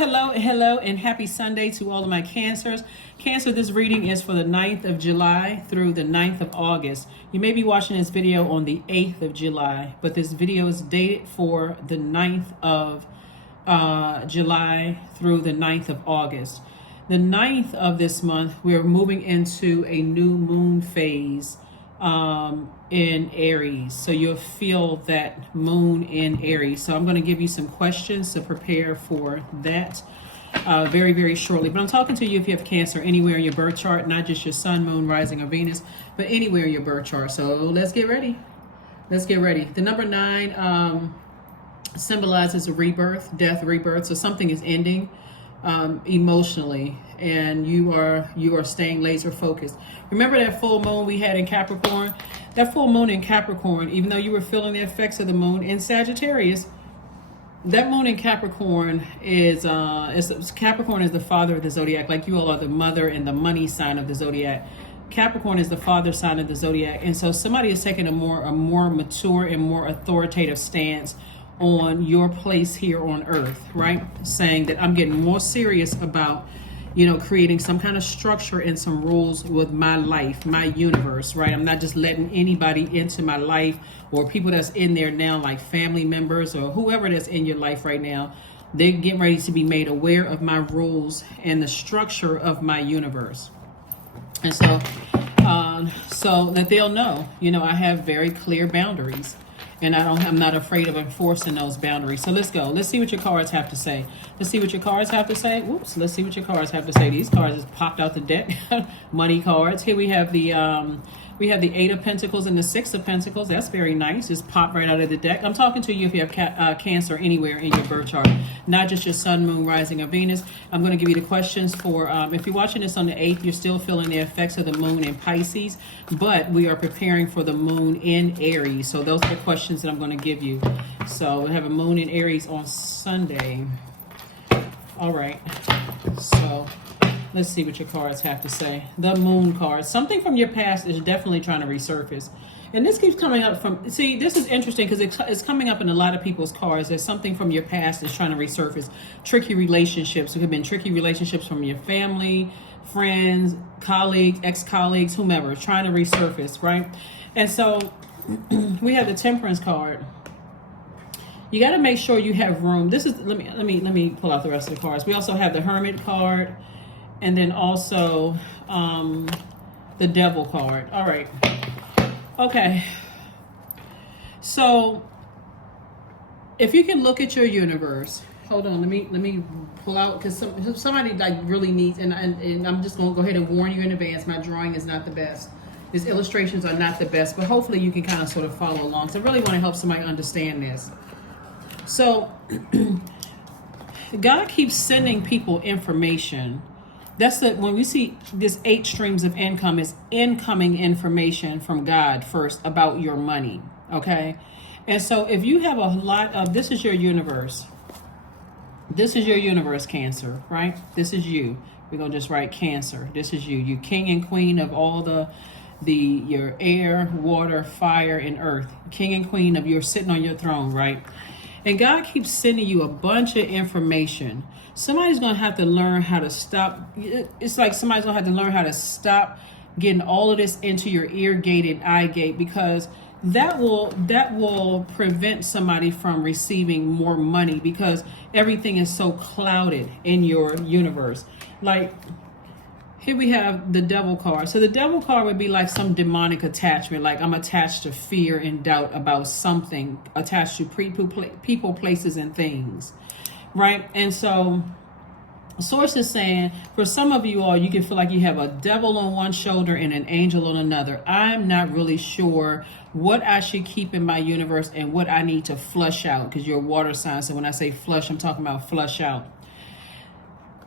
Hello, and happy Sunday to all of my Cancers. Cancer, this reading is for the 9th of July through the 9th of August. You may be watching this video on the 8th of July, but this video is dated for the 9th of July through the 9th of August. The 9th of this month, we're moving into a new moon phase in Aries. So you'll feel that moon in Aries. So I'm going to give you some questions to prepare for that very, very shortly. But I'm talking to you if you have Cancer anywhere in your birth chart, not just your sun, moon, rising, or Venus, but anywhere in your birth chart. So let's get ready. Let's get ready. The number 9 symbolizes a rebirth, death, rebirth. So something is ending emotionally, and you are staying laser focused. Remember that full moon we had in Capricorn? That full moon in Capricorn, even though you were feeling the effects of the moon in Sagittarius, that moon in Capricorn is Capricorn is the father of the zodiac. Like you all are the mother and the money sign of the zodiac. Capricorn is the father sign of the zodiac, and so somebody is taking a more mature and more authoritative stance on your place here on earth, right? Saying that I'm getting more serious about, creating some kind of structure and some rules with my life, my universe, right? I'm not just letting anybody into my life or people that's in there now, like family members or whoever that's in your life right now. They're getting ready to be made aware of my rules and the structure of my universe. And so that they'll know, I have very clear boundaries. And I'm not afraid of enforcing those boundaries. So let's go. Let's see what your cards have to say. Let's see what your cards have to say. Whoops. Let's see what your cards have to say. These cards just popped out the deck. Money cards. Here we have the 8 of Pentacles and the 6 of Pentacles. That's very nice. Just pop right out of the deck. I'm talking to you if you have Cancer anywhere in your birth chart, not just your sun, moon, rising, or Venus. I'm going to give you the questions for if you're watching this on the 8th, you're still feeling the effects of the moon in Pisces, but we are preparing for the moon in Aries. So those are the questions that I'm going to give you. So we have a moon in Aries on Sunday. All right. So let's see what your cards have to say. The moon card. Something from your past is definitely trying to resurface. And this keeps coming up this is interesting because it's coming up in a lot of people's cards. There's something from your past that's trying to resurface. Tricky relationships. It could have been tricky relationships from your family, friends, colleagues, ex-colleagues, whomever, trying to resurface, right? And so we have the Temperance card. You got to make sure you have room. This is let me pull out the rest of the cards. We also have the Hermit card. And then also the Devil card. All right. Okay. So if you can look at your universe, hold on. Let me pull out because somebody like really needs. And I'm just going to go ahead and warn you in advance. My drawing is not the best. These illustrations are not the best, but hopefully you can kind of sort of follow along. So I really want to help somebody understand this. So God keeps sending people information. That's when we see this 8 streams of income is incoming information from God first about your money, okay? And so if you have a lot of, this is your universe. This is your universe, Cancer, right? This is you. We're going to just write Cancer. This is you. You king and queen of all your air, water, fire, and earth. King and queen of you're sitting on your throne, right? And God keeps sending you a bunch of information. Somebody's going to have to learn how to stop. It's like somebody's going to have to learn how to stop getting all of this into your ear gate and eye gate, because that will prevent somebody from receiving more money because everything is so clouded in your universe. Like here we have the Devil card. So the Devil card would be like some demonic attachment. Like I'm attached to fear and doubt about something, attached to people, places, and things. Right? And so Source is saying, for some of you all, you can feel like you have a devil on one shoulder and an angel on another. I'm not really sure what I should keep in my universe and what I need to flush out, because you're a water sign. So when I say flush, I'm talking about flush out.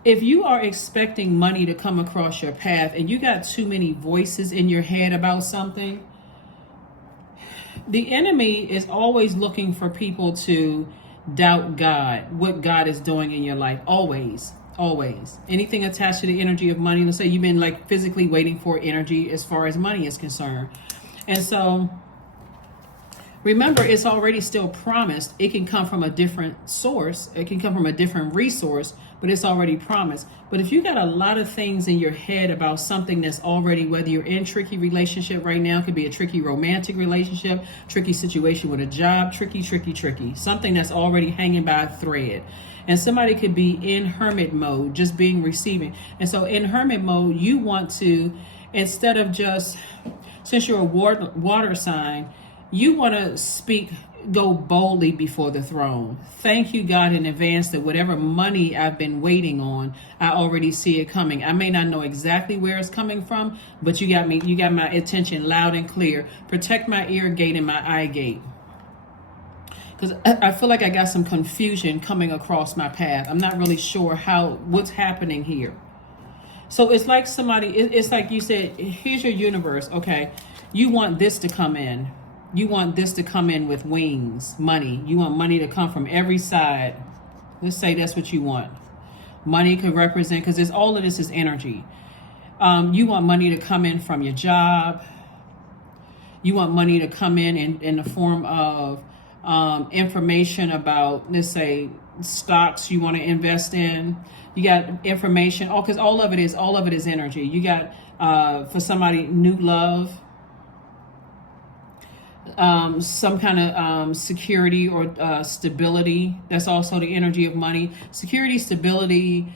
If you are expecting money to come across your path and you got too many voices in your head about something, the enemy is always looking for people to doubt God, what God is doing in your life. Always. Anything attached to the energy of money. Let's say you've been like physically waiting for energy as far as money is concerned. And so Remember, it's already still promised. It can come from a different source. It can come from a different resource, but it's already promised. But if you got a lot of things in your head about something that's already, whether you're in tricky relationship right now, could be a tricky romantic relationship, tricky situation with a job, tricky, something that's already hanging by a thread. And somebody could be in hermit mode, just being receiving. And so in hermit mode, you want to, instead of just, since you're a water sign, you want to go boldly before the throne. Thank you, God, in advance that whatever money I've been waiting on, I already see it coming. I may not know exactly where it's coming from, but you got my attention loud and clear. Protect my ear gate and my eye gate. Because I feel like I got some confusion coming across my path. I'm not really sure what's happening here. So it's like it's like you said, here's your universe. Okay, you want this to come in. You want this to come in with wings, money. You want money to come from every side. Let's say that's what you want. Money could represent, because all of this is energy. You want money to come in from your job. You want money to come in the form of information about, let's say, stocks you want to invest in. You got information, because all of it is energy. You got, for somebody, new love. Some kind of security or stability. That's also the energy of money. Security, stability,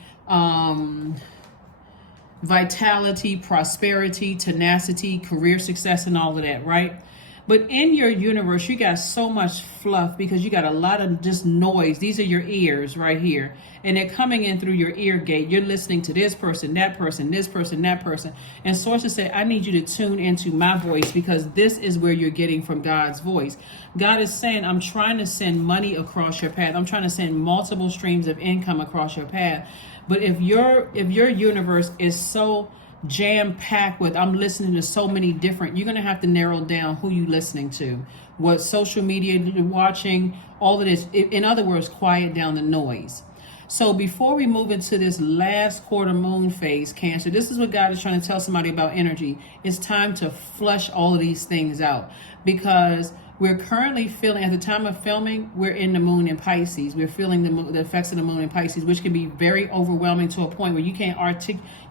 vitality, prosperity, tenacity, career success, and all of that, right? But in your universe, you got so much fluff because you got a lot of just noise. These are your ears right here. And they're coming in through your ear gate. You're listening to this person, that person, this person, that person. And sources say, I need you to tune into my voice, because this is where you're getting from God's voice. God is saying, I'm trying to send money across your path. I'm trying to send multiple streams of income across your path. But if your universe is so jam-packed with, I'm listening to so many different, you're going to have to narrow down who you're listening to, what social media you're watching, all of this. In other words, quiet down the noise. So before we move into this last quarter moon phase, Cancer, this is what God is trying to tell somebody about energy. It's time to flush all of these things out, because we're currently feeling, at the time of filming, we're in the moon in Pisces. We're feeling the effects of the moon in Pisces, which can be very overwhelming to a point where you can't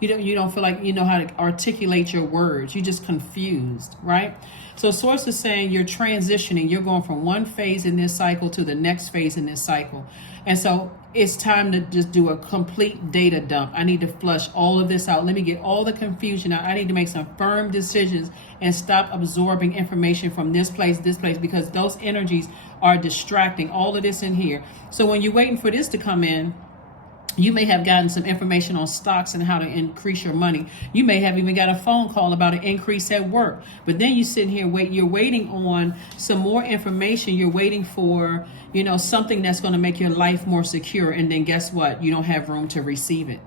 you don't feel like you know how to articulate your words. You're just confused, right? So Source is saying you're transitioning. You're going from one phase in this cycle to the next phase in this cycle. And so it's time to just do a complete data dump. I need to flush all of this out. Let me get all the confusion out. I need to make some firm decisions and stop absorbing information from this place, because those energies are distracting. All of this in here. So when you're waiting for this to come in, you may have gotten some information on stocks and how to increase your money. You may have even got a phone call about an increase at work. But then you sit here, you're waiting on some more information. You're waiting for, something that's going to make your life more secure. And then guess what? You don't have room to receive it.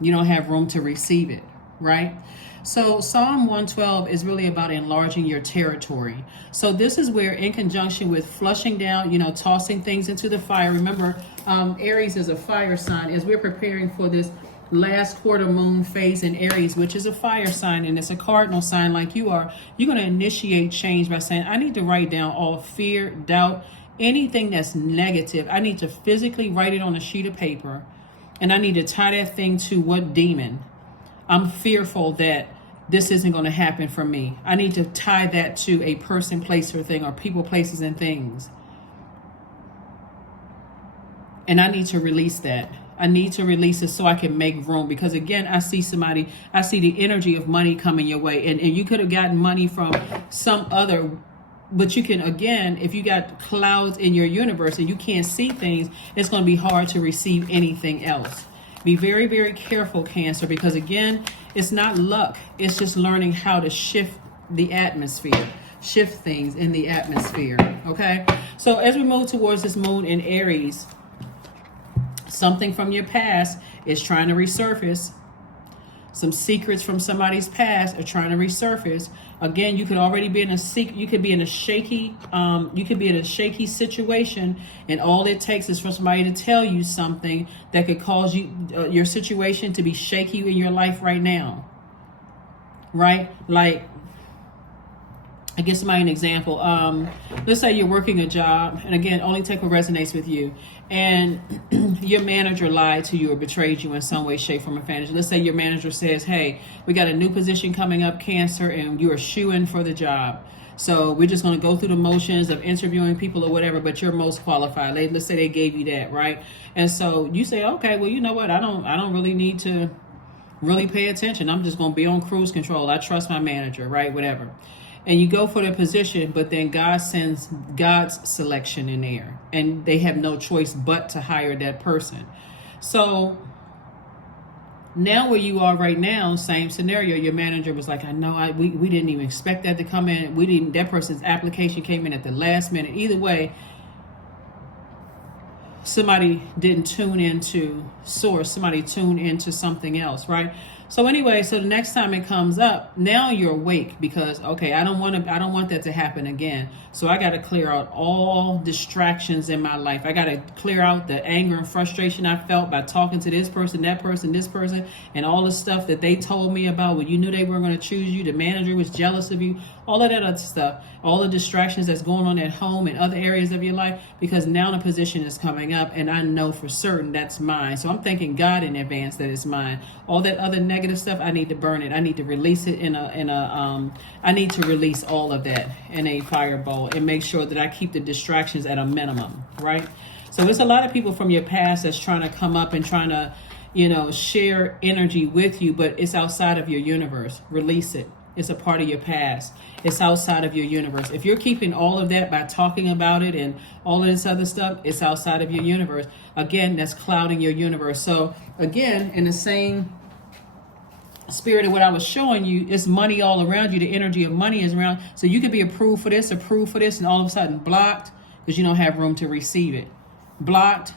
You don't have room to receive it, right? So Psalm 112 is really about enlarging your territory. So this is where, in conjunction with flushing down, tossing things into the fire. Remember, Aries is a fire sign. As we're preparing for this last quarter moon phase in Aries, which is a fire sign, and it's a cardinal sign like you are, you're going to initiate change by saying, I need to write down all fear, doubt, anything that's negative. I need to physically write it on a sheet of paper, and I need to tie that thing to what demon. I'm fearful that this isn't going to happen for me. I need to tie that to a person, place, or thing, or people, places, and things. And I need to release that. I need to release it so I can make room. Because again, I see the energy of money coming your way. And you could have gotten money from some other, but you can, again, if you got clouds in your universe and you can't see things, it's going to be hard to receive anything else. Be very, very careful, Cancer, because again, it's not luck. It's just learning how to shift the atmosphere, shift things in the atmosphere, okay? So as we move towards this moon in Aries, something from your past is trying to resurface. Some secrets from somebody's past are trying to resurface. Again, you could already be in a shaky situation, and all it takes is for somebody to tell you something that could cause your situation to be shaky in your life right now. Right? Like, I give somebody an example. Let's say you're working a job, and again, only take what resonates with you, and your manager lied to you or betrayed you in some way, shape, form, or fashion. Let's say your manager says, hey, we got a new position coming up, Cancer, and you are shoo-in for the job. So we're just going to go through the motions of interviewing people or whatever, but you're most qualified. Let's say they gave you that, right? And so you say, okay, well, you know what? I don't really need to really pay attention. I'm just going to be on cruise control. I trust my manager, right? Whatever. And you go for the position, but then God sends God's selection in there, and they have no choice but to hire that person. So now where you are right now, same scenario, your manager was like, I know we didn't even expect that to come in. That person's application came in at the last minute. Either way, somebody didn't tune into source. Somebody tuned into something else, right? So anyway, so the next time it comes up, now you're awake because, okay, I don't want that to happen again. So I got to clear out all distractions in my life. I got to clear out the anger and frustration I felt by talking to this person, this person, and all the stuff that they told me about when you knew they weren't going to choose you. The manager was jealous of you, all of that other stuff, all the distractions that's going on at home and other areas of your life, because now the position is coming up and I know for certain that's mine. So I'm thanking God in advance that it's mine. All that other negative stuff, I need to burn it. I need to release it I need to release all of that in a fireball and make sure that I keep the distractions at a minimum, right? So there's a lot of people from your past that's trying to come up and trying to, share energy with you, but it's outside of your universe. Release it. It's a part of your past. It's outside of your universe. If you're keeping all of that by talking about it and all of this other stuff, it's outside of your universe. Again, that's clouding your universe. So again, in the same spirit of what I was showing you, it's money all around you. The energy of money is around. So you could be approved for this, and all of a sudden blocked because you don't have room to receive it. Blocked.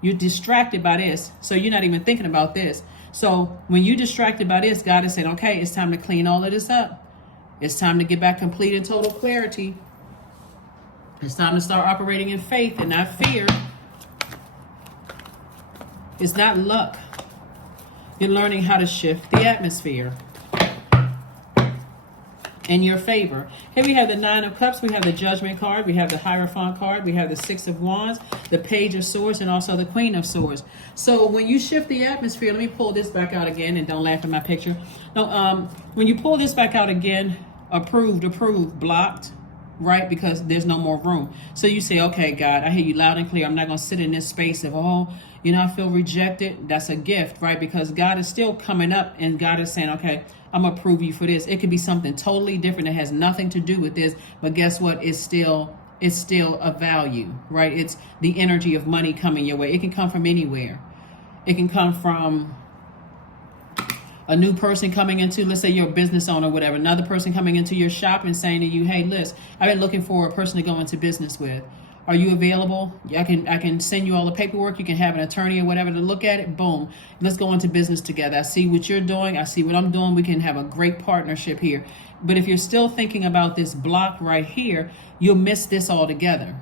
You're distracted by this. So you're not even thinking about this. So when you're distracted by this, God is saying, okay, it's time to clean all of this up. It's time to get back complete and total clarity. It's time to start operating in faith and not fear. It's not luck. You're learning how to shift the atmosphere in your favor. Here we have the 9 of Cups. We have the Judgment card. We have the Hierophant card. We have the 6 of Wands, the Page of Swords, and also the Queen of Swords. So when you shift the atmosphere, let me pull this back out again, and don't laugh at my picture. No, when you pull this back out again, approved, blocked, right? Because there's no more room. So you say, okay, God, I hear you loud and clear. I'm not going to sit in this space of, I feel rejected. That's a gift, right? Because God is still coming up and God is saying, okay, I'm going to approve you for this. It could be something totally different that has nothing to do with this. But guess what? It's still of value, right? It's the energy of money coming your way. It can come from anywhere. It can come from a new person coming into, let's say you're a business owner, whatever, another person coming into your shop and saying to you, hey, Liz, I've been looking for a person to go into business with. Are you available? I can send you all the paperwork. You can have an attorney or whatever to look at it. Boom. Let's go into business together. I see what you're doing. I see what I'm doing. We can have a great partnership here. But if you're still thinking about this block right here, you'll miss this altogether.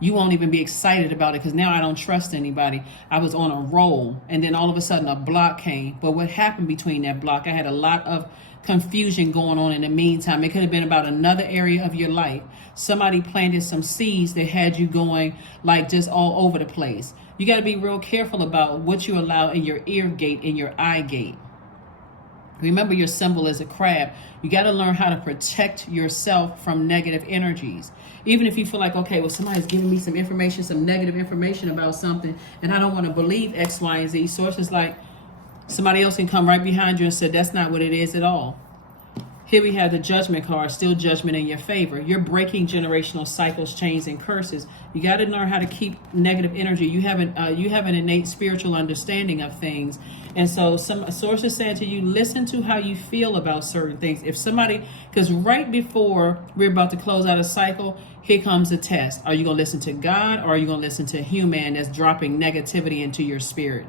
You won't even be excited about it because now I don't trust anybody. I was on a roll and then all of a sudden a block came. But what happened between that block? I had a lot of confusion going on in the meantime. It could have been about another area of your life. Somebody planted some seeds that had you going like just all over the place. You got to be real careful about what you allow in your ear gate, in your eye gate. Remember, your symbol is a crab. You got to learn how to protect yourself from negative energies. Even if you feel like, okay, well, somebody's giving me some information, some negative information about something, and I don't want to believe X, Y, and Z. Sources like somebody else can come right behind you and say, that's not what it is at all. Here we have the Judgment card, still judgment in your favor. You're breaking generational cycles, chains, and curses. You got to learn how to keep negative energy. You have an innate spiritual understanding of things. And so some sources saying to you, listen to how you feel about certain things. If somebody, because right before we're about to close out a cycle, here comes a test. Are you going to listen to God or are you going to listen to human that's dropping negativity into your spirit?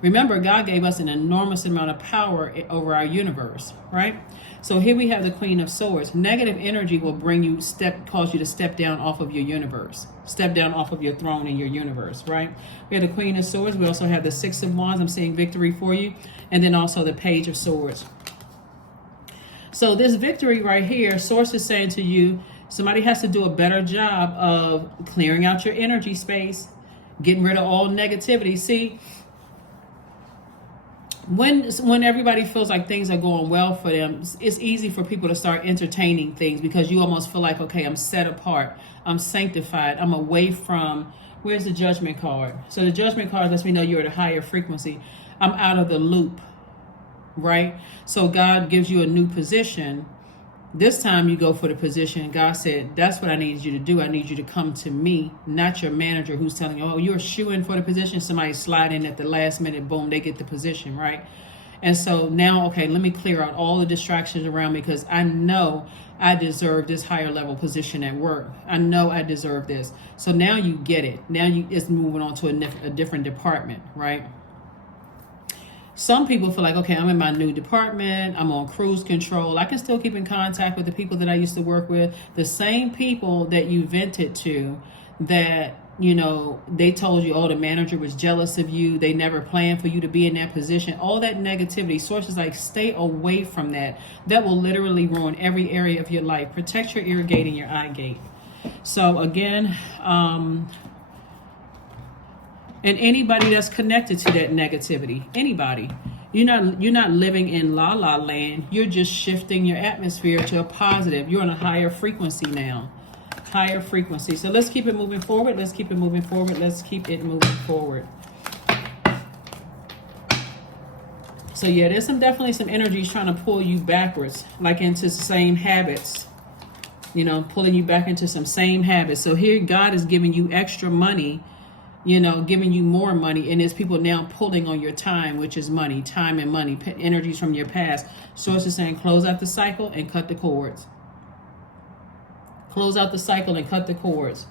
Remember, God gave us an enormous amount of power over our universe, right? So here we have the Queen of Swords. Negative energy will cause you to step down off of your universe, step down off of your throne in your universe, right? We have the Queen of Swords. We also have the 6 of Wands. I'm seeing victory for you. And then also the Page of Swords. So this victory right here, source is saying to you, somebody has to do a better job of clearing out your energy space, getting rid of all negativity. See, when everybody feels like things are going well for them, it's easy for people to start entertaining things because you almost feel like, okay, I'm set apart, I'm sanctified, I'm away from, where's the judgment card? So the judgment card lets me know you're at a higher frequency. I'm out of the loop, right? So God gives you a new position. This time you go for the position. God said, that's what I need you to do. I need you to come to me, not your manager who's telling you, oh, you're shoo-in for the position. Somebody slide in at the last minute, boom, they get the position, right? And so now, okay, let me clear out all the distractions around me because I know I deserve this higher level position at work. I know I deserve this. So now you get it. Now it's moving on to a different department, right? Some people feel like, okay, I'm in my new department, I'm on cruise control, I can still keep in contact with the people that I used to work with, the same people that you vented to, that, you know, they told you, oh, the manager was jealous of you, they never planned for you to be in that position, all that negativity. Sources like, stay away from that. That will literally ruin every area of your life. Protect your ear gate and your eye gate. So again, and anybody that's connected to that negativity, anybody, you're not living in la la land. You're just shifting your atmosphere to a positive. You're on a higher frequency now, higher frequency. So let's keep it moving forward. Let's keep it moving forward. Let's keep it moving forward. So yeah, there's definitely some energies trying to pull you backwards, like into the same habits. You know, pulling you back into some same habits. So here, God is giving you extra money. You know, giving you more money, and there's people now pulling on your time, which is money, time and money, energies from your past. Sources saying, close out the cycle and cut the cords. Close out the cycle and cut the cords.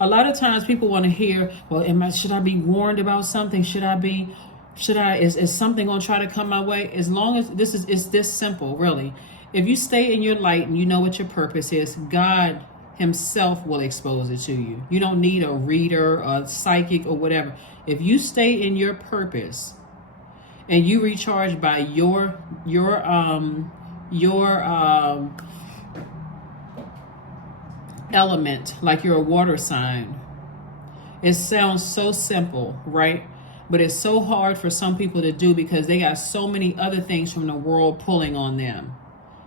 A lot of times people want to hear, well, should I be warned about something? Is something going to try to come my way? As long as it's this simple, really. If you stay in your light and you know what your purpose is, God Himself will expose it to you. You don't need a reader, a psychic, or whatever. If you stay in your purpose and you recharge by your element, like you're a water sign. It sounds so simple, right? But it's so hard for some people to do because they got so many other things from the world pulling on them.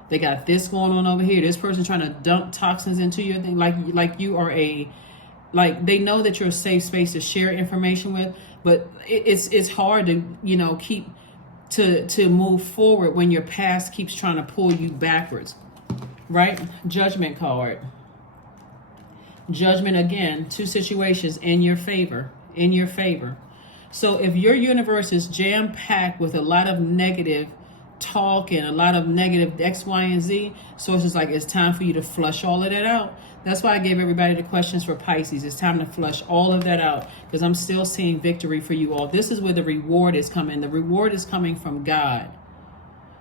They got this going on over here. This person trying to dump toxins into your thing, like you are they know that you're a safe space to share information with, but it's hard to, you know, keep to move forward when your past keeps trying to pull you backwards, right? Judgment card. Judgment again, two situations in your favor, So if your universe is jam-packed with a lot of negative talk and a lot of negative X, Y, and Z, sources like, it's time for you to flush all of that out. That's why I gave everybody the questions for Pisces. It's time to flush all of that out because I'm still seeing victory for you all. This is where the reward is coming. The reward is coming from God.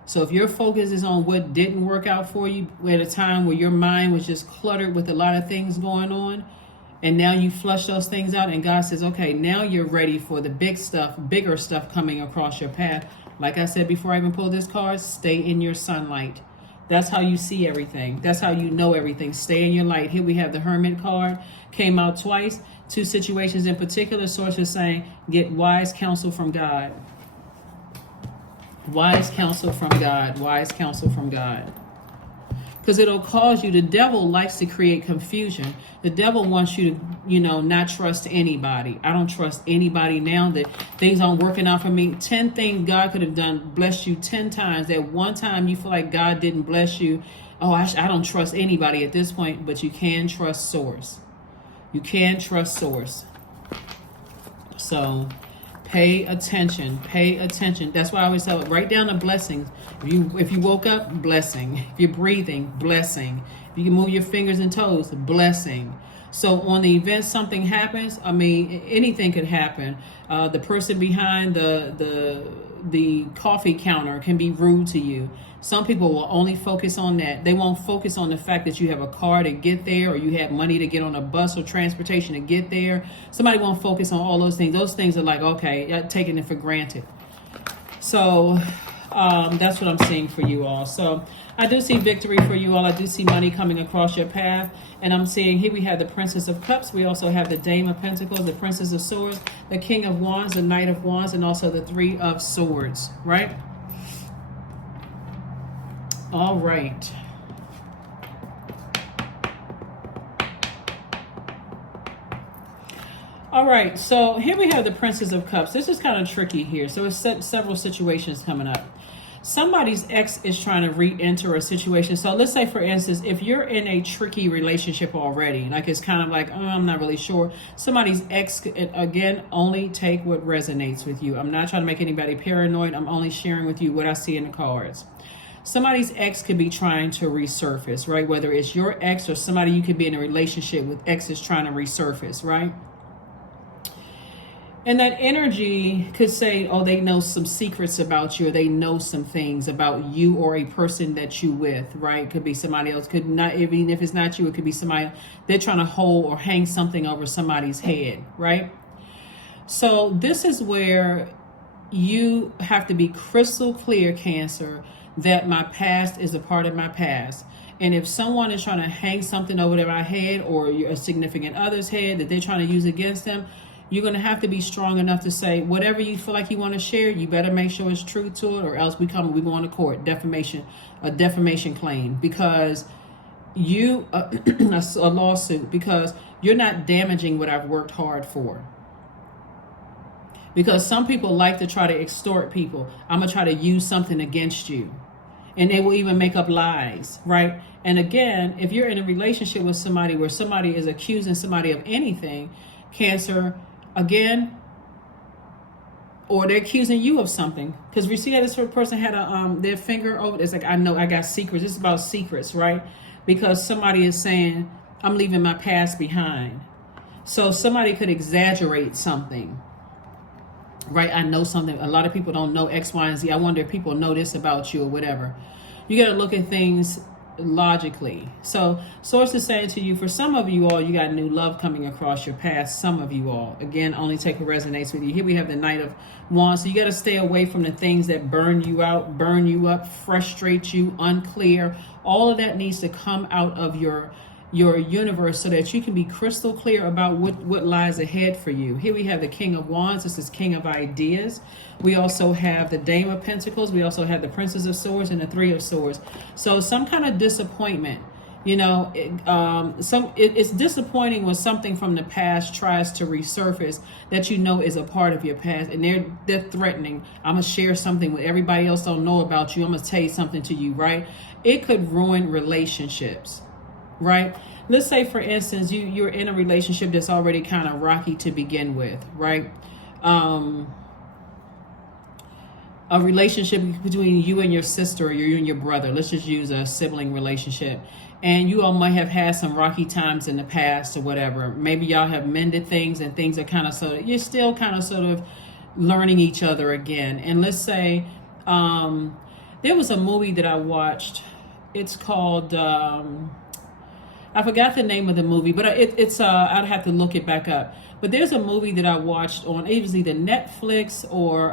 So if your focus is on what didn't work out for you at a time where your mind was just cluttered with a lot of things going on, and now you flush those things out and God says, okay, now you're ready for the bigger stuff coming across your path. Like I said before I even pulled this card, stay in your sunlight. That's how you see everything. That's how you know everything. Stay in your light. Here we have the Hermit card. Came out twice. Two situations in particular. Sources saying, get wise counsel from God. Wise counsel from God. Wise counsel from God. Because it'll cause you, the devil likes to create confusion. The devil wants you to, not trust anybody. I don't trust anybody now that things aren't working out for me. 10 things God could have done, blessed you 10 times. That one time you feel like God didn't bless you. Oh, I don't trust anybody at this point, but you can trust source. You can trust source. So pay attention. Pay attention. That's why I always tell, write down the blessings. If you woke up, blessing. If you're breathing, blessing. If you can move your fingers and toes, blessing. So on the event something happens, anything could happen. The person behind the coffee counter can be rude to you. Some people will only focus on that. They won't focus on the fact that you have a car to get there, or you have money to get on a bus or transportation to get there. Somebody won't focus on all those things. Those things are like, okay, taking it for granted. So that's what I'm seeing for you all. So I do see victory for you all. I do see money coming across your path. And I'm seeing here we have the Princess of Cups. We also have the Dame of Pentacles, the Princess of Swords, the King of Wands, the Knight of Wands, and also the Three of Swords, right? All right. All right, so here we have the Princess of Cups. This is kind of tricky here. So it's several situations coming up. Somebody's ex is trying to re-enter a situation. So let's say, for instance, if you're in a tricky relationship already, like it's kind of like, oh, I'm not really sure. Somebody's ex, again, only take what resonates with you. I'm not trying to make anybody paranoid. I'm only sharing with you what I see in the cards. Somebody's ex could be trying to resurface, right? Whether it's your ex or somebody you could be in a relationship with, ex is trying to resurface, right? And that energy could say, oh, they know some secrets about you, or they know some things about you or a person that you with, right? Could be somebody else. Could not, even if it's not you, it could be somebody. They're trying to hold or hang something over somebody's head, right? So this is where you have to be crystal clear, Cancer, that my past is a part of my past. And if someone is trying to hang something over their head, or a significant other's head that they're trying to use against them, you're going to have to be strong enough to say, whatever you feel like you want to share, you better make sure it's true to it, or else we go to court, a defamation claim, because you, a lawsuit, because you're not damaging what I've worked hard for. Because some people like to try to extort people. I'm going to try to use something against you. And they will even make up lies, right? And again, if you're in a relationship with somebody where somebody is accusing somebody of anything, Cancer, again, or they're accusing you of something, because we see that this person had their finger over. It's like, I know I got secrets. This is about secrets, right? Because somebody is saying, I'm leaving my past behind. So somebody could exaggerate something, right? I know something. A lot of people don't know X, Y, and Z. I wonder if people know this about you or whatever. You got to look at things logically. So source is saying to you, for some of you all, you got new love coming across your path. Some of you all, again, only take what resonates with you. Here we have the Knight of Wands. So you got to stay away from the things that burn you out, burn you up, frustrate you, unclear. All of that needs to come out of your universe so that you can be crystal clear about what lies ahead for you. Here we have the King of Wands. This is King of Ideas. We also have the Dame of Pentacles. We also have the Princess of Swords and the Three of Swords. So some kind of disappointment. You know, it's disappointing when something from the past tries to resurface that you know is a part of your past, and they're threatening. I'm gonna share something with everybody else don't know about you. I'm gonna tell you something to you, right? It could ruin relationships. Right? Let's say, for instance, you're in a relationship that's already kind of rocky to begin with, right? A relationship between you and your sister, or you and your brother. Let's just use a sibling relationship. And you all might have had some rocky times in the past or whatever. Maybe y'all have mended things, and things are kind of you're still kind of sort of learning each other again. And let's say there was a movie that I watched. It's called... I forgot the name of the movie, but it's I'd have to look it back up. But there's a movie that I watched on, it was either Netflix or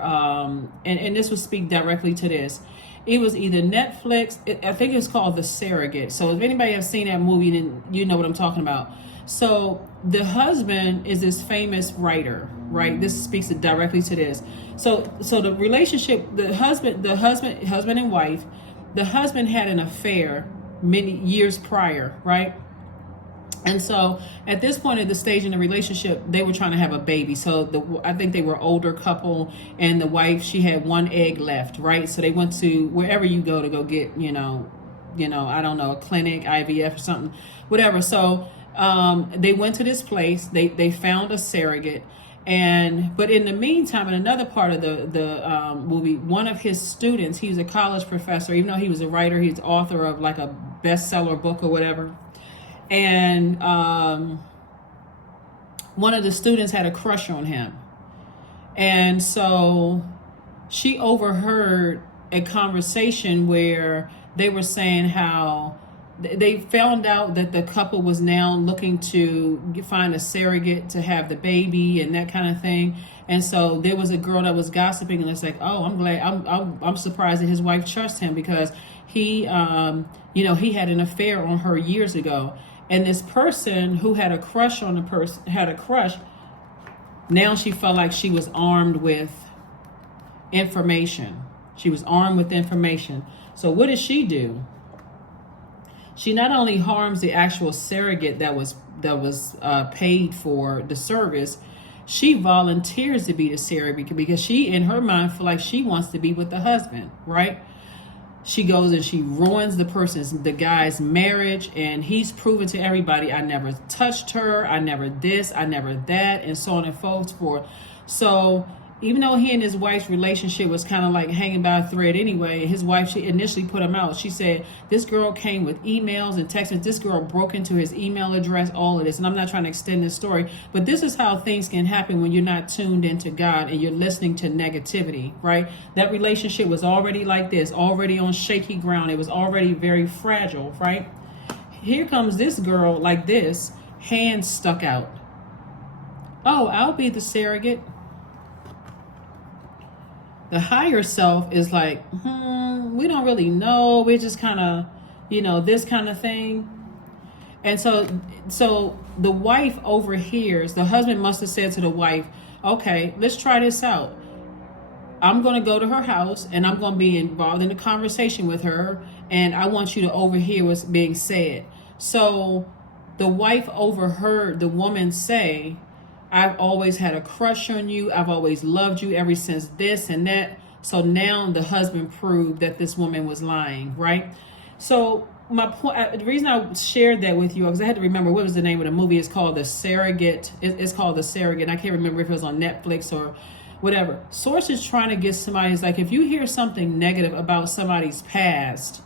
and this would speak directly to this. It was either Netflix. I think it's called The Surrogate. So if anybody has seen that movie, then you know what I'm talking about. So the husband is this famous writer, right? This speaks directly to this. So the relationship, the husband and wife, the husband had an affair many years prior, right? And so at this point of the stage in the relationship, they were trying to have a baby. So I think they were older couple, and the wife, she had one egg left, right? So they went to wherever you go to go get, I don't know, a clinic, IVF or something, whatever. So they went to this place, they found a surrogate. But in the meantime, in another part of the movie, one of his students, he was a college professor, even though he was a writer, he's author of like a bestseller book or whatever. And one of the students had a crush on him. And so she overheard a conversation where they were saying how they found out that the couple was now looking to find a surrogate to have the baby and that kind of thing. And so there was a girl that was gossiping, and it's like, oh, I'm glad, I'm surprised that his wife trusts him, because he he had an affair on her years ago. And this person who had a crush on the person, now she felt like she was armed with information. She was armed with information. So what does she do? She not only harms the actual surrogate that was paid for the service, she volunteers to be the surrogate because she, in her mind, feel like she wants to be with the husband, right? She goes and she ruins the guy's marriage, and he's proven to everybody, I never touched her, I never this, I never that, and so on and so forth. So even though he and his wife's relationship was kind of like hanging by a thread anyway, his wife, she initially put him out. She said, this girl came with emails and texts. This girl broke into his email address, all of this. And I'm not trying to extend this story, but this is how things can happen when you're not tuned into God and you're listening to negativity, right? That relationship was already like this, already on shaky ground. It was already very fragile, right? Here comes this girl like this, hands stuck out. Oh, I'll be the surrogate. The higher self is like, we don't really know. We're just kind of, this kind of thing. And so the wife overhears, the husband must have said to the wife, okay, let's try this out. I'm going to go to her house and I'm going to be involved in a conversation with her. And I want you to overhear what's being said. So the wife overheard the woman say, I've always had a crush on you. I've always loved you ever since this and that. So now the husband proved that this woman was lying, right? So my point, the reason I shared that with you, because I had to remember what was the name of the movie. It's called The Surrogate. It's called The Surrogate. I can't remember if it was on Netflix or whatever. Source is trying to get somebody, it's like if you hear something negative about somebody's past,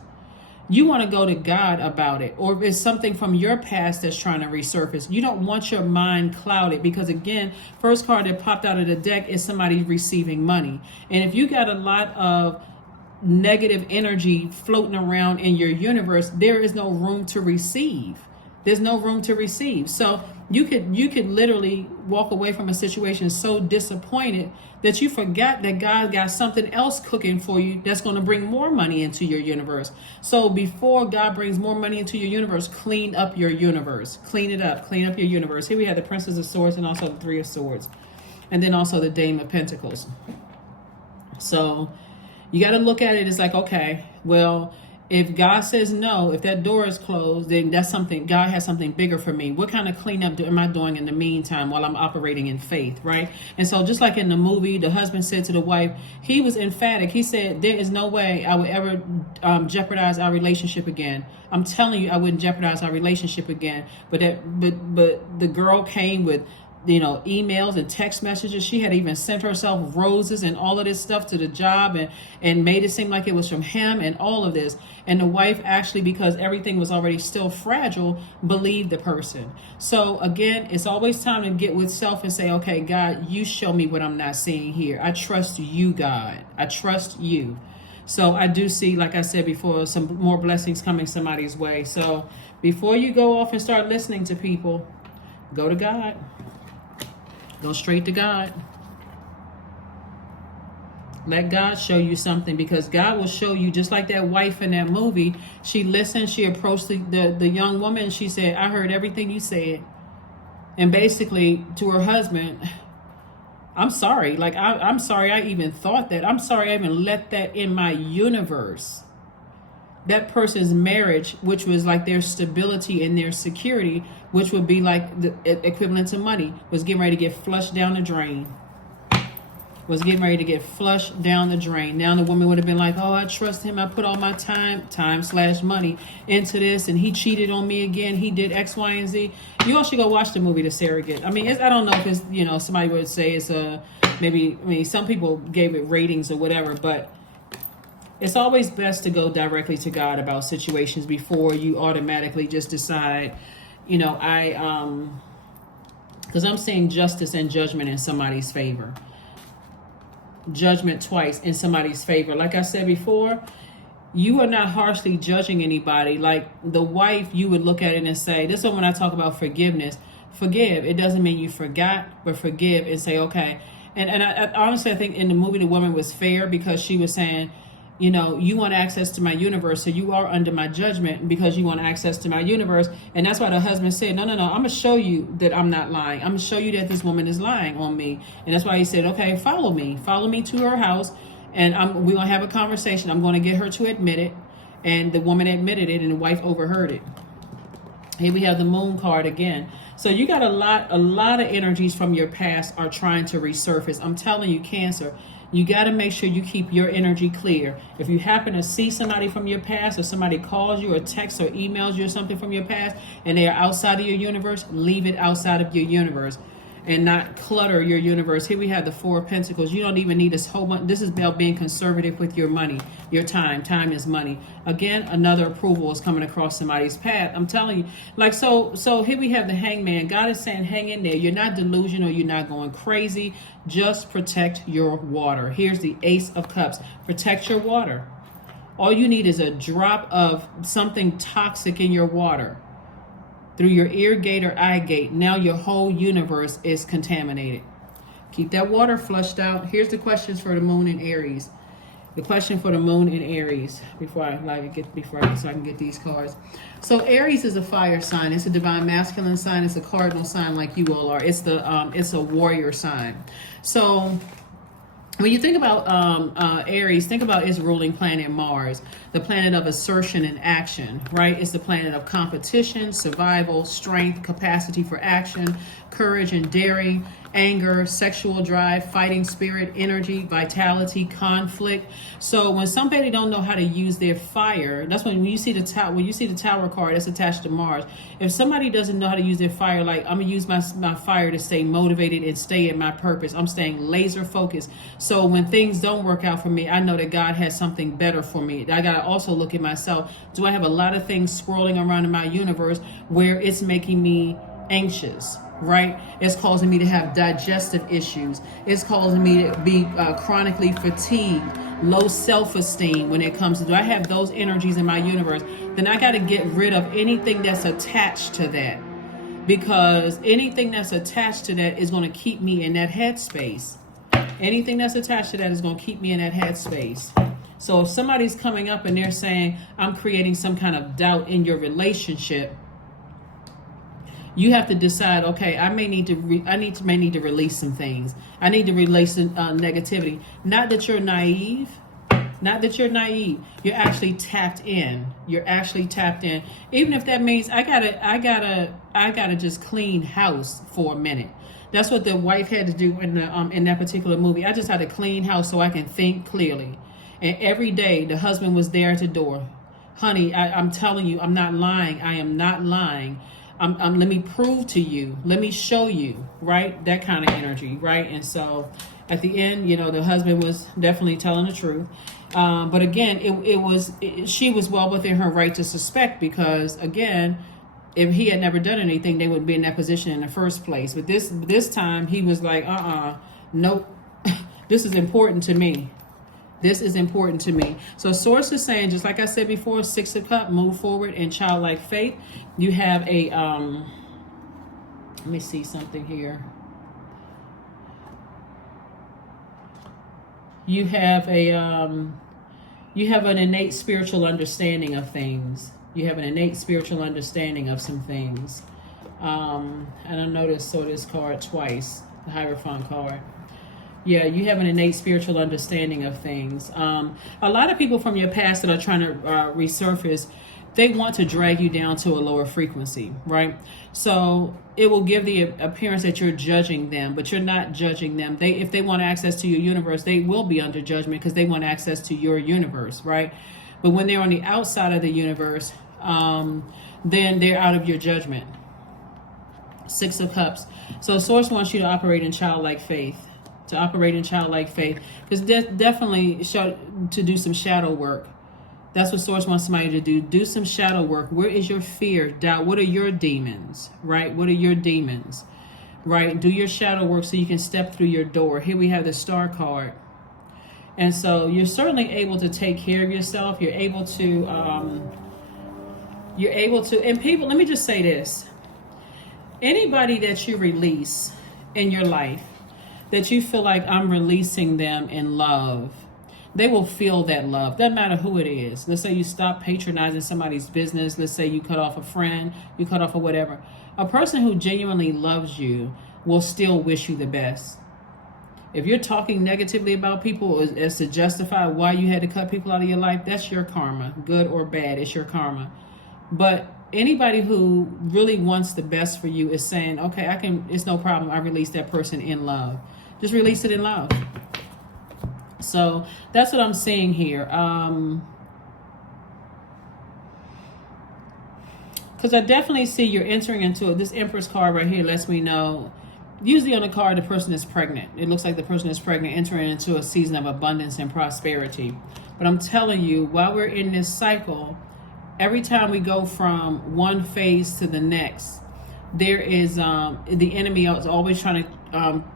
you want to go to God about it, or if it's something from your past that's trying to resurface. You don't want your mind clouded because, again, first card that popped out of the deck is somebody receiving money. And if you got a lot of negative energy floating around in your universe, there is no room to receive. There's no room to receive. So you could literally walk away from a situation so disappointed that you forgot that God got something else cooking for you that's going to bring more money into your universe. So before God brings more money into your universe, clean up your universe. Clean it up. Clean up your universe. Here we have the Princess of Swords and also the Three of Swords. And then also the Dame of Pentacles. So you got to look at it as like, okay, well, if God says no, if that door is closed, then that's something, God has something bigger for me. What kind of cleanup am I doing in the meantime while I'm operating in faith, right? And so just like in the movie, the husband said to the wife, he was emphatic. He said, there is no way I would ever jeopardize our relationship again. I'm telling you, I wouldn't jeopardize our relationship again. But the girl came with emails and text messages. She had even sent herself roses and all of this stuff to the job and made it seem like it was from him and all of this. And the wife actually, because everything was already still fragile, believed the person. So again, it's always time to get with self and say, okay, God, you show me what I'm not seeing here. I trust you, God. I trust you. So I do see, like I said before, some more blessings coming somebody's way. So before you go off and start listening to people, go to God. Go straight to God. Let God show you something, because God will show you, just like that wife in that movie. She listened. She approached the young woman. She said, I heard everything you said. And basically to her husband, I'm sorry. Like, I'm sorry I even thought that. I'm sorry I even let that in my universe. That person's marriage, which was like their stability and their security, which would be like the equivalent to money, was getting ready to get flushed down the drain. Was getting ready to get flushed down the drain. Now the woman would have been like, oh, I trust him. I put all my time/money into this, and he cheated on me again. He did X, Y, and Z. You all should go watch the movie The Surrogate. I mean, I don't know if it's, somebody would say it's some people gave it ratings or whatever, but it's always best to go directly to God about situations before you automatically just decide, because I'm seeing justice and judgment in somebody's favor. Judgment twice in somebody's favor. Like I said before, you are not harshly judging anybody. Like the wife, you would look at it and say, this is when I talk about forgiveness. Forgive. It doesn't mean you forgot, but forgive and say, okay. And I honestly, I think in the movie, the woman was fair, because she was saying, You know, you want access to my universe, so you are under my judgment because you want access to my universe. And that's why the husband said, no, I'm gonna show you that I'm not lying. I'm gonna show you that this woman is lying on me. And that's why he said, okay, follow me to her house, and we're gonna have a conversation. I'm gonna get her to admit it. And the woman admitted it, and the wife overheard it. Here we have the moon card again. So you got a lot of energies from your past are trying to resurface. I'm telling you, Cancer, you got to make sure you keep your energy clear. If you happen to see somebody from your past, or somebody calls you or texts or emails you or something from your past, and they are outside of your universe, leave it outside of your universe and not clutter your universe. Here we have the Four of Pentacles. You don't even need this whole bunch. This is about being conservative with your money, your time. Time is money. Again, another approval is coming across somebody's path. I'm telling you, like, so here we have the Hangman. God is saying, hang in there. You're not delusional. You're not going crazy. Just protect your water. Here's the Ace of Cups. Protect your water. All you need is a drop of something toxic in your water through your ear gate or eye gate. Now your whole universe is contaminated. Keep that water flushed out. Here's the questions for the moon in Aries. The question for the moon in Aries, so I can get these cards. So Aries is a fire sign. It's a divine masculine sign. It's a cardinal sign like you all are. It's a warrior sign. So when you think about Aries, think about its ruling planet Mars, the planet of assertion and action, right? It's the planet of competition, survival, strength, capacity for action, courage and daring, anger, sexual drive, fighting spirit, energy, vitality, conflict. So when somebody don't know how to use their fire, that's when you see the tower card that's attached to Mars. If somebody doesn't know how to use their fire, like, I'm gonna use my fire to stay motivated and stay in my purpose. I'm staying laser focused. So when things don't work out for me, I know that God has something better for me. I gotta also look at myself. Do I have a lot of things swirling around in my universe where it's making me anxious? Right? It's causing me to have digestive issues. It's causing me to be chronically fatigued, low self-esteem when it comes to, do I have those energies in my universe? Then I got to get rid of anything that's attached to that, because anything that's attached to that is going to keep me in that headspace. Anything that's attached to that is going to keep me in that headspace. So if somebody's coming up and they're saying, I'm creating some kind of doubt in your relationship, you have to decide, okay, I may need to release some things. I need to release negativity. Not that you're naive. You're actually tapped in. Even if that means I gotta just clean house for a minute. That's what the wife had to do in that particular movie. I just had to clean house so I can think clearly. And every day the husband was there at the door. Honey, I'm telling you, I'm not lying. I am not lying. Let me prove to you, let me show you, right? That kind of energy, right? And so at the end, the husband was definitely telling the truth. But again, she was well within her right to suspect, because again, if he had never done anything, they wouldn't be in that position in the first place. But this time he was like, nope, this is important to me. This is important to me. So Source is saying, just like I said before, Six of Cups, move forward in childlike faith. You have a, let me see something here. You have an innate spiritual understanding of things. You have an innate spiritual understanding of some things. And I noticed, saw this card twice, the Hierophant card. Yeah, you have an innate spiritual understanding of things. A lot of people from your past that are trying to resurface, they want to drag you down to a lower frequency, right? So it will give the appearance that you're judging them, but you're not judging them. If they want access to your universe, they will be under judgment because they want access to your universe, right? But when they're on the outside of the universe, then they're out of your judgment. Six of Cups. So Source wants you to operate in childlike faith. Because definitely to do some shadow work. That's what Source wants somebody to do. Do some shadow work. Where is your fear, doubt? What are your demons, right? What are your demons, right? Do your shadow work so you can step through your door. Here we have the Star card. And so you're certainly able to take care of yourself. You're able to, and people, let me just say this. Anybody that you release in your life, that you feel like I'm releasing them in love, they will feel that love. Doesn't matter who it is. Let's say you stop patronizing somebody's business. Let's say you cut off a friend, you cut off a whatever. A person who genuinely loves you will still wish you the best. If you're talking negatively about people as to justify why you had to cut people out of your life, that's your karma. Good or bad, it's your karma. But anybody who really wants the best for you is saying, okay, it's no problem. I release that person in love. Just release it in love. So that's what I'm seeing here. Because I definitely see you're entering into it. This Empress card right here lets me know, usually on the card, the person is pregnant. It looks like the person is pregnant, entering into a season of abundance and prosperity. But I'm telling you, while we're in this cycle, every time we go from one phase to the next, there is the enemy is always trying to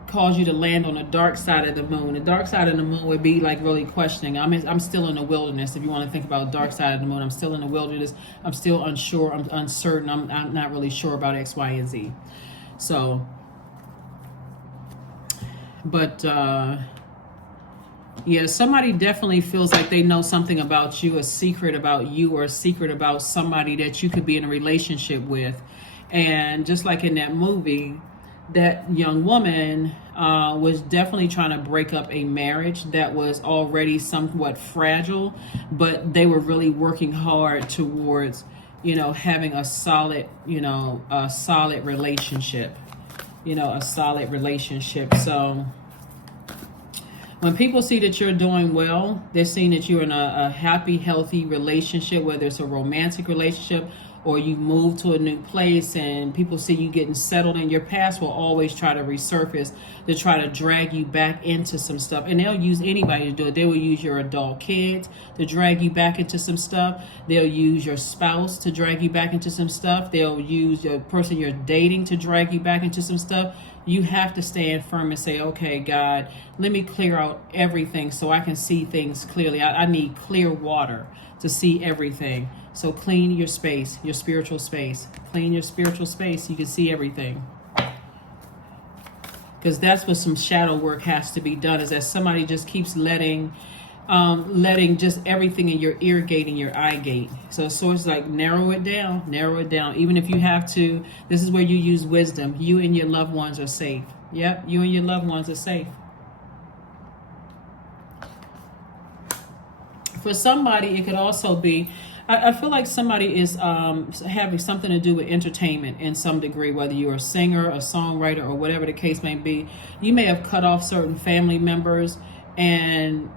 cause you to land on the dark side of the moon. The dark side of the moon would be like really questioning. I'm still in the wilderness. If you want to think about dark side of the moon, I'm still in the wilderness. I'm still unsure. I'm uncertain. I'm not really sure about X, Y, and Z. So, but yeah, somebody definitely feels like they know something about you, a secret about you, or a secret about somebody that you could be in a relationship with. And just like in that movie, that young woman was definitely trying to break up a marriage that was already somewhat fragile, but they were really working hard towards, having a solid, a solid relationship, a solid relationship. So when people see that you're doing well, they're seeing that you're in a happy, healthy relationship, whether it's a romantic relationship or you move to a new place and people see you getting settled, and your past will always try to resurface to try to drag you back into some stuff. And they'll use anybody to do it. They will use your adult kids to drag you back into some stuff. They'll use your spouse to drag you back into some stuff. They'll use your person you're dating to drag you back into some stuff. You have to stand firm and say, okay, God, let me clear out everything so I can see things clearly. I need clear water to see everything. So clean your space, your spiritual space. Clean your spiritual space. You can see everything. Because that's what some shadow work has to be done, is that somebody just keeps letting just everything in your ear gate and your eye gate. So it's like narrow it down. Even if you have to, this is where you use wisdom. You and your loved ones are safe. Yep, you and your loved ones are safe. For somebody, it could also be, I feel like somebody is having something to do with entertainment in some degree, whether you're a singer, a songwriter, or whatever the case may be. You may have cut off certain family members, and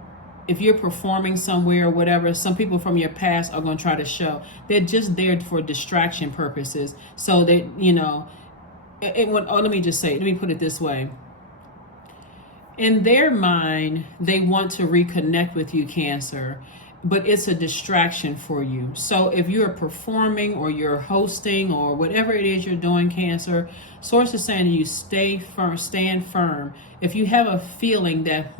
if you're performing somewhere or whatever, some people from your past are going to try to show. They're just there for distraction purposes. So that, let me put it this way. In their mind, they want to reconnect with you, Cancer, but it's a distraction for you. So if you're performing or you're hosting or whatever it is you're doing, Cancer, Source is saying to you, stay firm, stand firm. If you have a feeling that,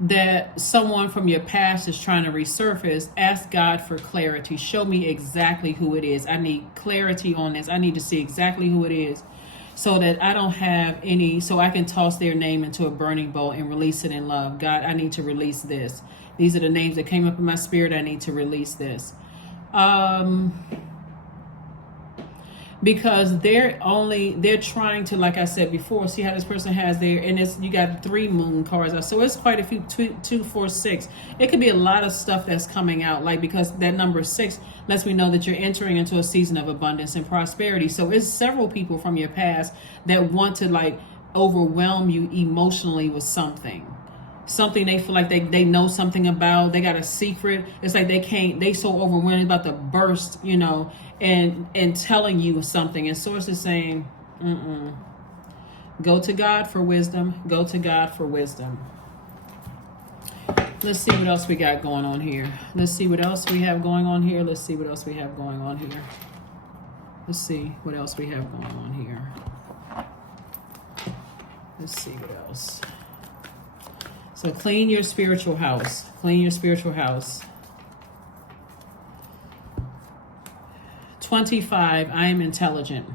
that someone from your past is trying to resurface, ask God for clarity. Show me exactly who it is. I need clarity on this. I need to see exactly who it is so that I don't have any, so I can toss their name into a burning bowl and release it in love. God, I need to release this. These are the names that came up in my spirit. I need to release this. Because they're trying to, like I said before, see how this person has there, and you got 3 moon cards. So it's quite a few, 2, 4, 6. It could be a lot of stuff that's coming out, like, because that number 6 lets me know that you're entering into a season of abundance and prosperity. So it's several people from your past that want to like overwhelm you emotionally with something they feel like they know something about. They got a secret. It's like they so overwhelmed, about to burst, and telling you something. And Source is saying, go to God for wisdom. Go to God for wisdom. Let's see what else we got going on here. Let's see what else we have going on here. Let's see what else we have going on here. Let's see what else we have going on here. Let's see what else. So clean your spiritual house. Clean your spiritual house. 25, I am intelligent.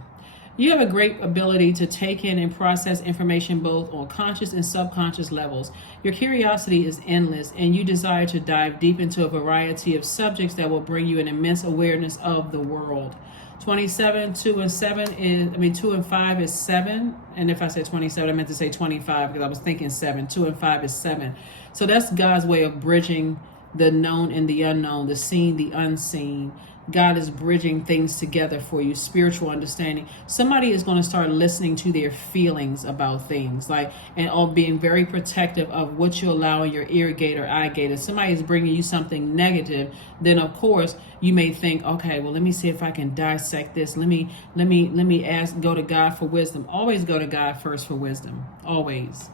You have a great ability to take in and process information both on conscious and subconscious levels. Your curiosity is endless, and you desire to dive deep into a variety of subjects that will bring you an immense awareness of the world. 27, 2 and 7 is, 2 and 5 is 7. And if I said 27, I meant to say 25 because I was thinking 7. 2 and 5 is 7. So that's God's way of bridging the known and the unknown, the seen, the unseen. God is bridging things together for you, spiritual understanding. Somebody is going to start listening to their feelings about things, and all being very protective of what you allow in your ear gate or eye gate. If somebody is bringing you something negative, then of course you may think, okay, well, let me see if I can dissect this. Let me go to God for wisdom. Always go to God first for wisdom. Always.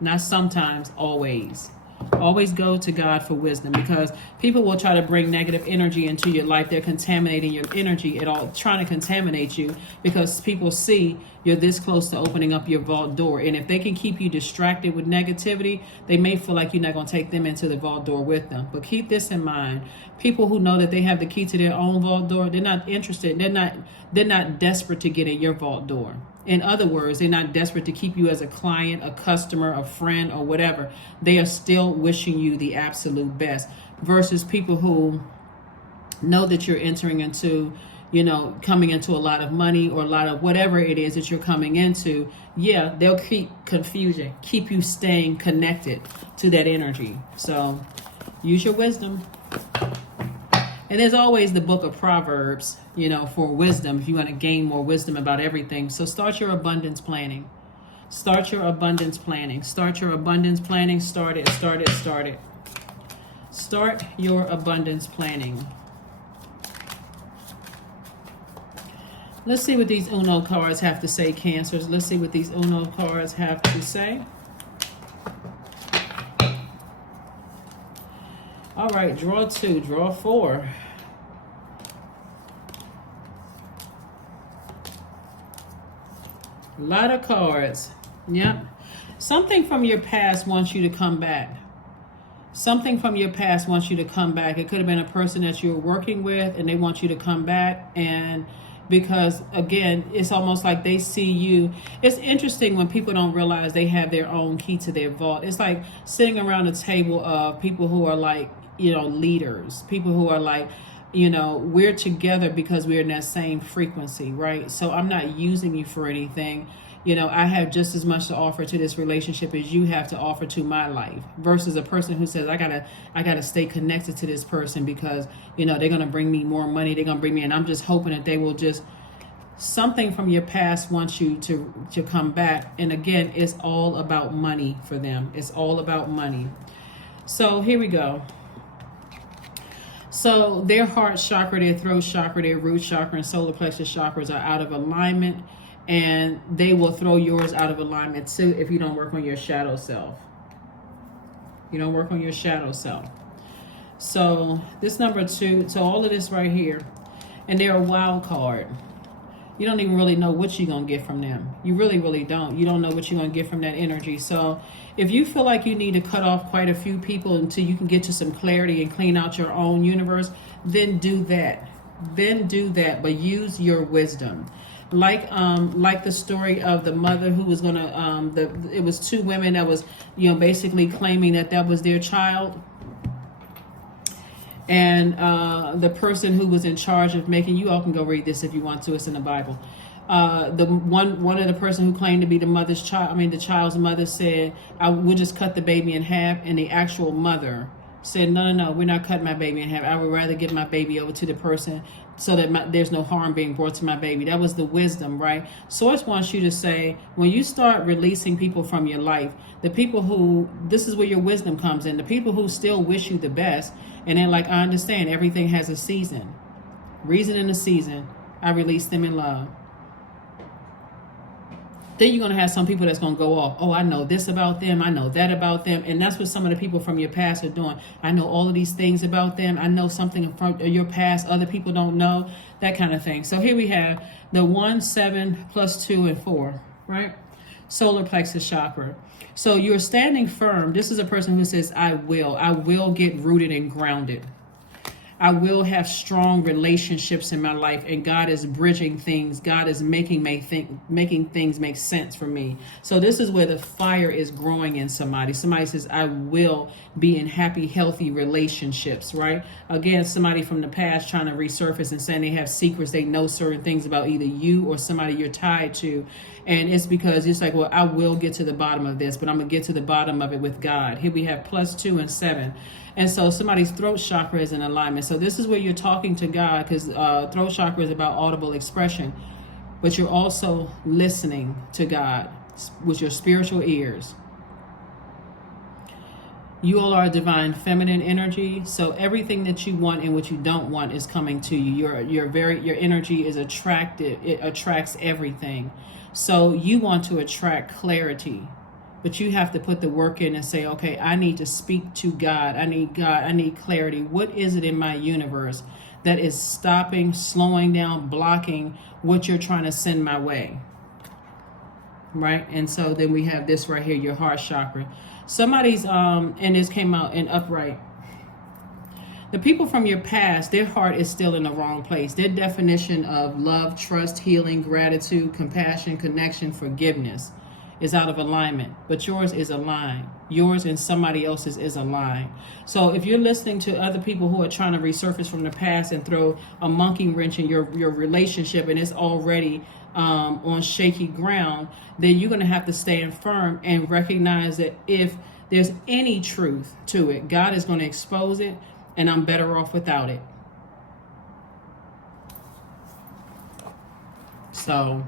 Not sometimes, always. Always go to God for wisdom, because people will try to bring negative energy into your life. They're contaminating your energy at all, trying to contaminate you, because people see you're this close to opening up your vault door. And if they can keep you distracted with negativity, they may feel like you're not going to take them into the vault door with them. But keep this in mind. People who know that they have the key to their own vault door, they're not interested. They're not desperate to get in your vault door. In other words, they're not desperate to keep you as a client, a customer, a friend, or whatever. They are still wishing you the absolute best, versus people who know that you're entering into, coming into a lot of money or a lot of whatever it is that you're coming into. Yeah, they'll keep confusion, keep you staying connected to that energy. So use your wisdom. And there's always the book of Proverbs, for wisdom, if you want to gain more wisdom about everything. So start your abundance planning. Start your abundance planning. Start your abundance planning. Start it. Start your abundance planning. Let's see what these Uno cards have to say, Cancers. Let's see what these Uno cards have to say. All right, draw 2, draw 4. A lot of cards. Yep. Something from your past wants you to come back. Something from your past wants you to come back. It could have been a person that you were working with and they want you to come back. And because, again, it's almost like they see you. It's interesting when people don't realize they have their own key to their vault. It's like sitting around a table of people who are like, leaders. People who are like, we're together because we're in that same frequency, right? So I'm not using you for anything. I have just as much to offer to this relationship as you have to offer to my life, versus a person who says, I gotta stay connected to this person because, they're going to bring me more money. They're going to bring me, and I'm just hoping that they will just, something from your past wants you to come back. And again, it's all about money for them. It's all about money. So here we go. So their heart chakra, their throat chakra, their root chakra, and solar plexus chakras are out of alignment, and they will throw yours out of alignment too if you don't work on your shadow self. You don't work on your shadow self. So this number 2, so all of this right here, and they're a wild card. You don't even really know what you're going to get from them. You really, really don't. You don't know what you're going to get from that energy. So if you feel like you need to cut off quite a few people until you can get to some clarity and clean out your own universe, then do that. But use your wisdom. Like the story of the mother who was going to, it was 2 women that was, basically claiming that was their child. And the person who was in charge of making, you all can go read this if you want to, it's in the Bible. The one of the person who claimed to be the child's mother said, we'll just cut the baby in half. And the actual mother said, no, we're not cutting my baby in half. I would rather give my baby over to the person so that there's no harm being brought to my baby. That was the wisdom, right? Source wants you to say, when you start releasing people from your life, the people who, this is where your wisdom comes in, the people who still wish you the best, and then like, I understand everything has a season. Reason and a season, I release them in love. Then you're going to have some people that's going to go off. Oh, I know this about them. I know that about them. And that's what some of the people from your past are doing. I know all of these things about them. I know something from your past other people don't know. That kind of thing. So here we have the 1, 7, plus 2, and 4, right? Solar plexus chakra. So you're standing firm. This is a person who says, I will get rooted and grounded. I will have strong relationships in my life, and God is bridging things. God is making things make sense for me. So this is where the fire is growing in somebody. Somebody says, I will be in happy, healthy relationships, right? Again, somebody from the past trying to resurface and saying they have secrets. They know certain things about either you or somebody you're tied to. And it's because it's like, well, I will get to the bottom of this, but I'm going to get to the bottom of it with God. Here we have +2 and 7. And so somebody's throat chakra is in alignment. So this is where you're talking to God, because throat chakra is about audible expression. But you're also listening to God with your spiritual ears. You all are divine feminine energy. So everything that you want and what you don't want is coming to you. Your energy is attractive. It attracts everything. So you want to attract clarity. But you have to put the work in and say, okay, I need to speak to God. I need clarity. What is it in my universe that is stopping, slowing down, blocking what you're trying to send my way? Right? And so then we have this right here, your heart chakra. Somebody's, and this came out in upright. The people from your past, their heart is still in the wrong place. Their definition of love, trust, healing, gratitude, compassion, connection, forgiveness is out of alignment, but yours is aligned. Yours and somebody else's is aligned. So if you're listening to other people who are trying to resurface from the past and throw a monkey wrench in your relationship, and it's already on shaky ground, then you're going to have to stand firm and recognize that if there's any truth to it, God is going to expose it, and I'm better off without it. So,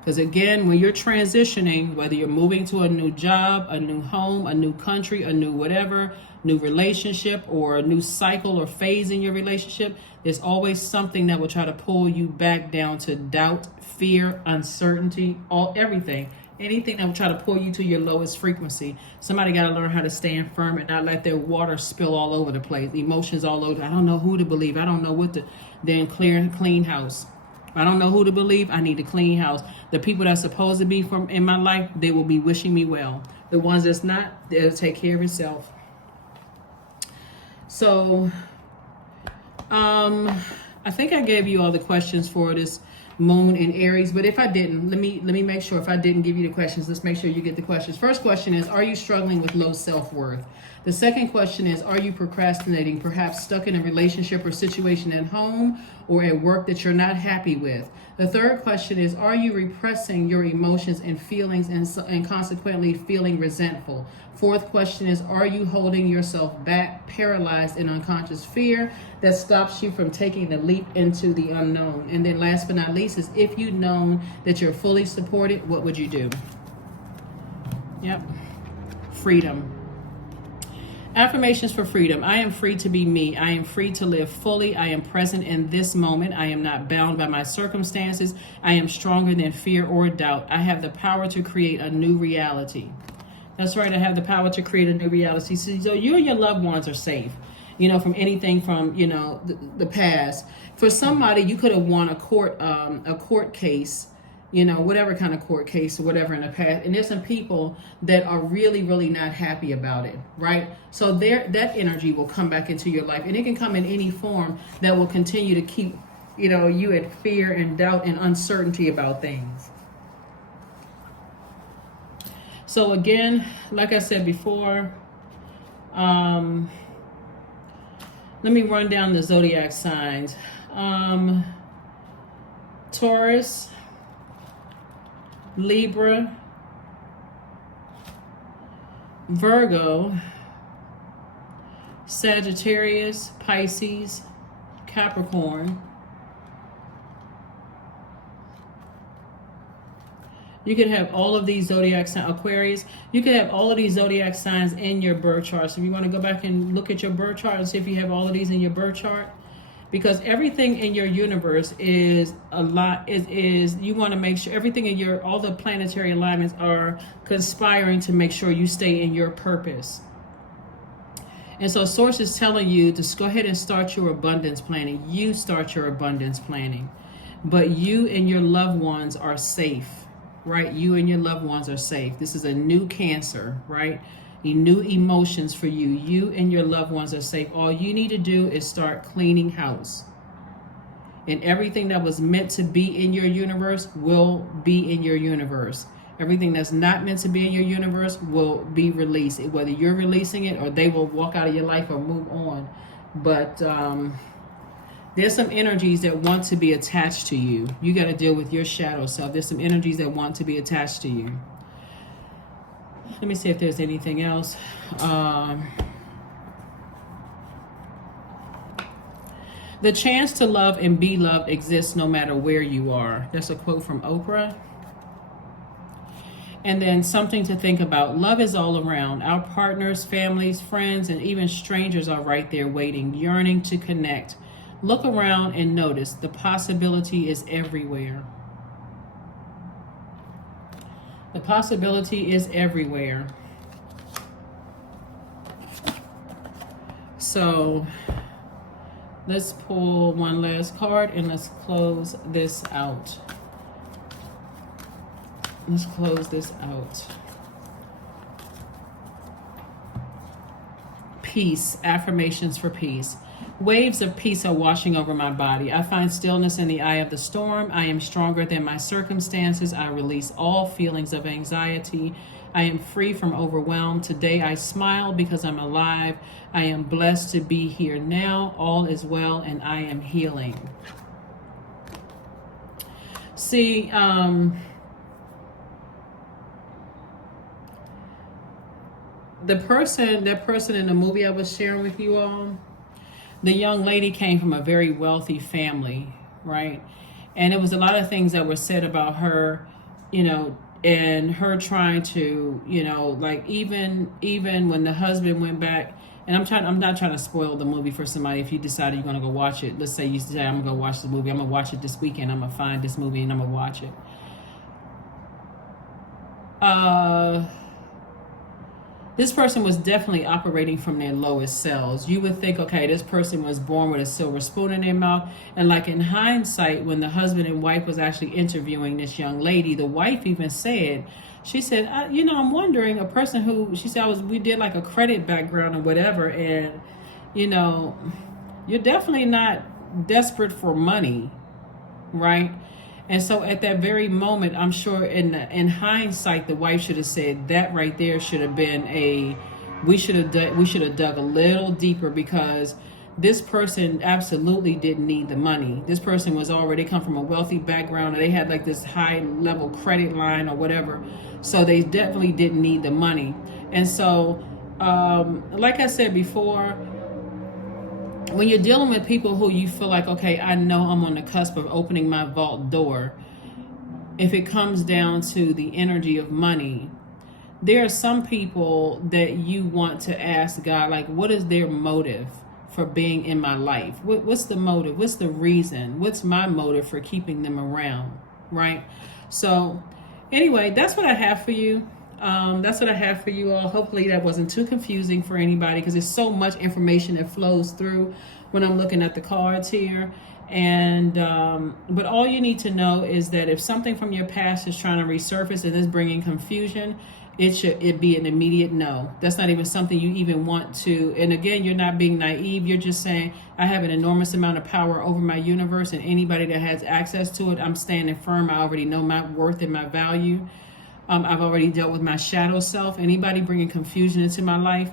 because again, when you're transitioning, whether you're moving to a new job, a new home, a new country, a new whatever, new relationship, or a new cycle or phase in your relationship, there's always something that will try to pull you back down to doubt, fear, uncertainty, everything. Anything that will try to pull you to your lowest frequency. Somebody got to learn how to stand firm and not let their water spill all over the place. Emotions all over. I don't know who to believe. I don't know what to. Then clean house. I don't know who to believe. I need to clean house. The people that's supposed to be in my life, they will be wishing me well. The ones that's not, they'll take care of itself. So, I think I gave you all the questions for this moon in Aries, but if I didn't, let me make sure. If I didn't give you the questions, let's make sure you get the questions. First question is, are you struggling with low self-worth? The second question is, are you procrastinating, perhaps stuck in a relationship or situation at home or at work that you're not happy with? The third question is, are you repressing your emotions and feelings and consequently feeling resentful? Fourth question is, are you holding yourself back, paralyzed in unconscious fear that stops you from taking the leap into the unknown? And then last but not least is, if you'd known that you're fully supported, what would you do? Yep. Freedom. Affirmations for freedom. I am free to be me. I am free to live fully. I am present in this moment. I am not bound by my circumstances. I am stronger than fear or doubt. I have the power to create a new reality. That's right. I have the power to create a new reality. So you and your loved ones are safe, from anything from, the past. For somebody, you could have won a court case, whatever kind of court case or whatever in the past. And there's some people that are really, really not happy about it, right? So that energy will come back into your life, and it can come in any form that will continue to keep, you in fear and doubt and uncertainty about things. So again, like I said before, let me run down the zodiac signs. Taurus, Libra, Virgo, Sagittarius, Pisces, Capricorn. You can have all of these zodiac signs, Aquarius. You can have all of these zodiac signs in your birth chart. So if you want to go back and look at your birth chart and see if you have all of these in your birth chart, because everything in your universe is a lot, is you want to make sure everything in all the planetary alignments are conspiring to make sure you stay in your purpose. And so source is telling you to go ahead and start your abundance planning. You start your abundance planning, but you and your loved ones are safe, right? You and your loved ones are safe. This is a new Cancer, right? new emotions for you. You and your loved ones are safe. All you need to do is start cleaning house. And everything that was meant to be in your universe will be in your universe. Everything that's not meant to be in your universe will be released. Whether you're releasing it or they will walk out of your life or move on. But there's some energies that want to be attached to you. You got to deal with your shadow self. There's some energies that want to be attached to you. Let me see if there's anything else. The chance to love and be loved exists no matter where you are. That's a quote from Oprah. And then something to think about. Love is all around. Our partners, families, friends, and even strangers are right there waiting, yearning to connect. Look around and notice the possibility is everywhere. The possibility is everywhere. So let's pull one last card and let's close this out. Let's close this out. Peace. Affirmations for peace. Waves of peace are washing over my body. I find stillness in the eye of the storm. I am stronger than my circumstances. I release all feelings of anxiety. I am free from overwhelm. Today I smile because I'm alive. I am blessed to be here now. All is well and I am healing. See, that person in the movie I was sharing with you all, the young lady came from a very wealthy family, right? And it was a lot of things that were said about her, you know, and her trying to, you know, like even when the husband went back, and I'm not trying to spoil the movie for somebody. If you decided you're gonna go watch it, let's say you say I'm gonna go watch the movie, I'm gonna watch it this weekend, I'm gonna find this movie and I'm gonna watch it. This person was definitely operating from their lowest selves. You would think, okay, this person was born with a silver spoon in their mouth. And like in hindsight, when the husband and wife was actually interviewing this young lady, the wife even said, she said, I'm wondering, a person who, she said, we did like a credit background or whatever. And, you're definitely not desperate for money, right? And so at that very moment, I'm sure in hindsight, the wife should have said that right there should have been we should have dug a little deeper, because this person absolutely didn't need the money. This person was already come from a wealthy background, and they had like this high level credit line or whatever. So they definitely didn't need the money. And so, like I said before, when you're dealing with people who you feel like, okay, I know I'm on the cusp of opening my vault door, if it comes down to the energy of money, there are some people that you want to ask God, like, what is their motive for being in my life? What's the motive? What's the reason? What's my motive for keeping them around, right? So anyway, that's what I have for you. That's what I have for you all. Hopefully that wasn't too confusing for anybody, because there's so much information that flows through when I'm looking at the cards here. And but all you need to know is that if something from your past is trying to resurface and is bringing confusion, it be an immediate no. That's not even something you even want to. And again, you're not being naive. You're just saying, I have an enormous amount of power over my universe, and anybody that has access to it, I'm standing firm. I already know my worth and my value. I've already dealt with my shadow self. Anybody bringing confusion into my life,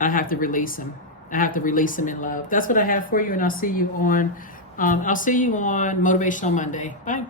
I have to release them. I have to release them in love. That's what I have for you, and I'll see you on Motivational Monday. Bye.